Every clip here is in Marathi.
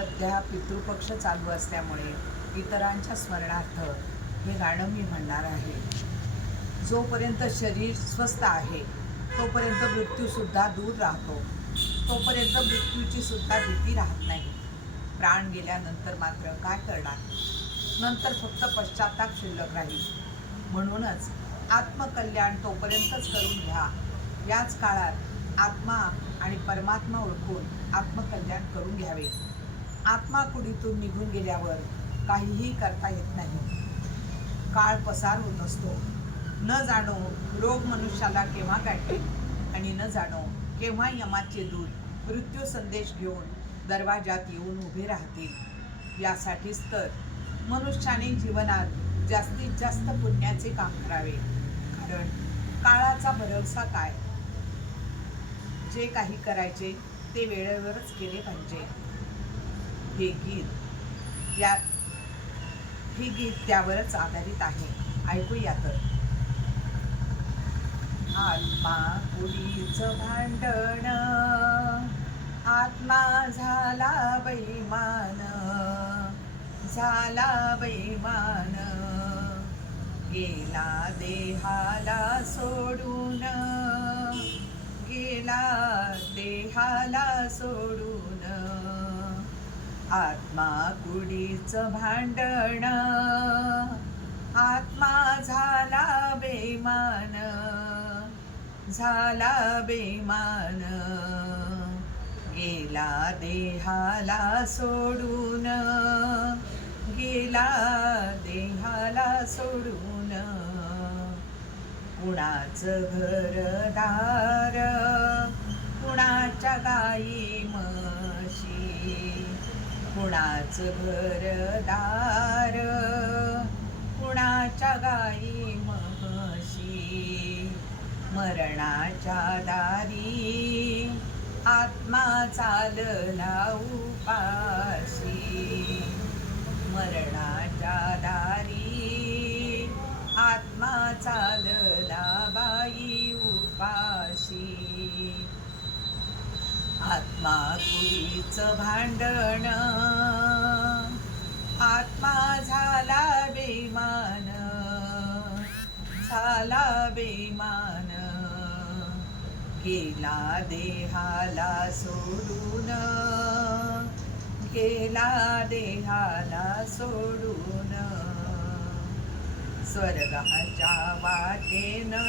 सध्या पितृपक्ष चालू असल्यामुळे इतरांच्या स्मरणार्थ हे गाणं मी म्हणणार आहे. जोपर्यंत शरीर स्वस्थ आहे तोपर्यंत मृत्यूसुद्धा दूर राहतो. तोपर्यंत मृत्यूची सुद्धा भीती राहत नाही. प्राण गेल्यानंतर मात्र काय करणार? नंतर फक्त पश्चाताप शिल्लक राहील. म्हणूनच आत्मकल्याण तोपर्यंतच करून घ्या. याच काळात आत्मा आणि परमात्मा ओळखून आत्मकल्याण करून घ्यावे. आत्मा कुडीतून निघून गेल्यावर काहीही करता येत नाही. काळ पसार होत असतो. न जाणो रोग मनुष्याला केव्हा गाठेल आणि न जाणो केव्हा यमाचे दूत मृत्यू संदेश घेऊन दरवाजात येऊन उभे राहतील. यासाठीच तर मनुष्याने जीवनात जास्तीत जास्त पुण्याचे काम करावे. कारण काळाचा भरवसा काय? जे काही करायचे ते वेळेवरच केले पाहिजे. हे गीत त्यावरच आधारित आहे. ऐकूया तर. आत्मा कुडीचं भांडण, आत्मा झाला बैमान, झाला बैमान. गेला देहाला सोडून, गेला देहाला सोडून. आत्मा कुडीचं भांडण, आत्मा झाला बेमान, झाला बेमान. गेला देहाला सोडून, गेला देहाला सोडून. कुणाचं घरदार, कुणाच्या गाई म्हशी. कुणाचं घरदार, कुणाच्या गाई म्हशी. मरणाच्या दारी आत्मा चालला उपाशी. मरणाच्या दारी आत्मा चालला बाई उपाशी. आत्मा कुडीचं भांडण, आत्मा झाला बेमान, झाला बेमान. गेला देहाला सोडून, गेला देहाला सोडून. स्वर्गाच्या वाटेनं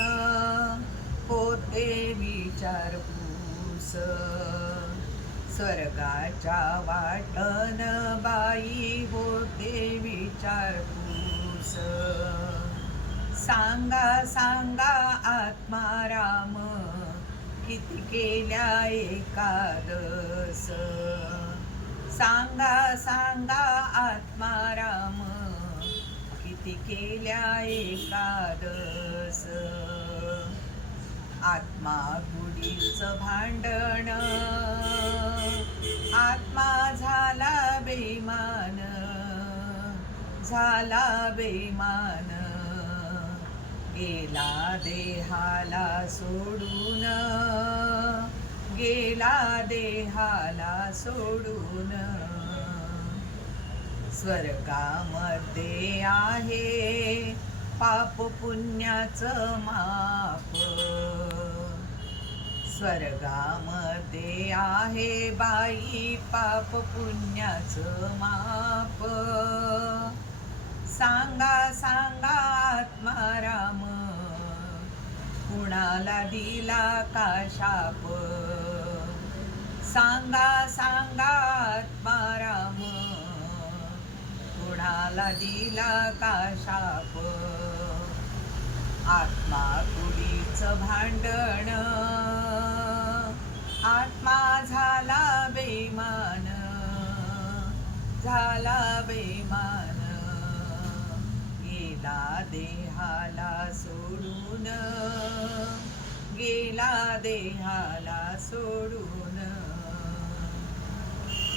होते विचारपूस, स्वर्गाच्या वाटन बाई होते विचारपूस. सांगा सांगा आत्माराम, किती केल्या एकादस. सांगा सांगा आत्माराम, किती केल्या एकादस. आत्मा कुडीचं भांडण, आत्मा झाला बेमान, झाला बेमान. गेला देहाला सोडून, गेला देहाला सोडून. स्वर्गामध्ये आहे पाप पुण्याचं माप, स्वर्गामध्ये आहे बाई पाप पुण्याचं माप. सांगा सांगा आत्माराम, कुणाला दिला का शाप. सांगा सांगा आत्माराम, कुणाला दिला का शाप. आत्मा कुडीचं भांडण, आत्मा झाला बेमान, झाला बेमान. गेला देहाला सोडून, गेला देहाला सोडून.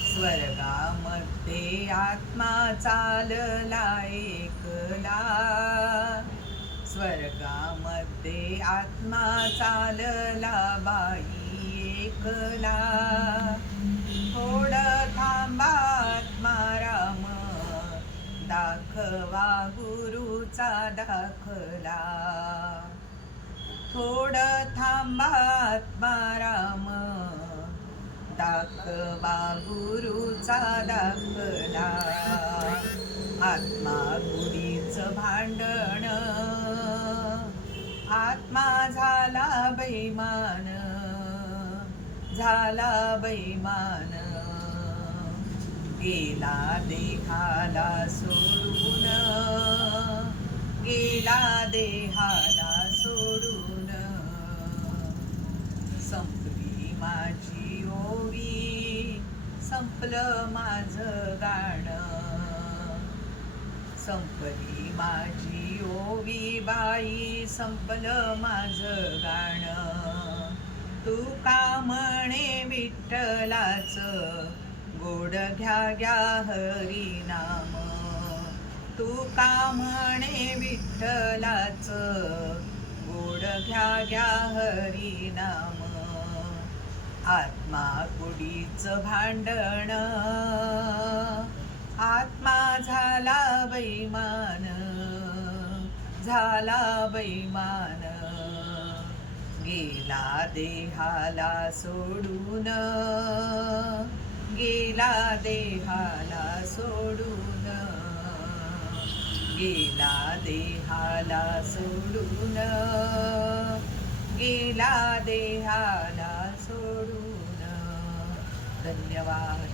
स्वर्गामध्ये आत्मा चालला एकला, स्वर्गामध्ये आत्मा चालला बाई एकला. थोडं थांबा दाखला. थोडं थांबा आत्माराम, दाखवा गुरुचा दाखला. आत्मा गुढीचं भांडण, आत्मा झाला बैमान, झाला बैमान. गेला देहाला सोडून, गेला देहाला सोडून. संपली माझी ओवी, संपलं माझं गाणं. संपली माझी ओवी बाई, संपलं माझं गाणं. तू का म्हणे विठ्ठलाचं, गोड घ्या घ्या हरिनाम. तू का म्हणे विठ्ठलाचं, गोड घ्या घ्या हरिनाम. आत्मा कुडीचं भांडण, आत्मा झाला बैमान, झाला बैमान. गेला देहाला सोडून, गेला देहाला सोडून. गेला देहाला सोडून, गेला देहाला सोडून. धन्यवाद.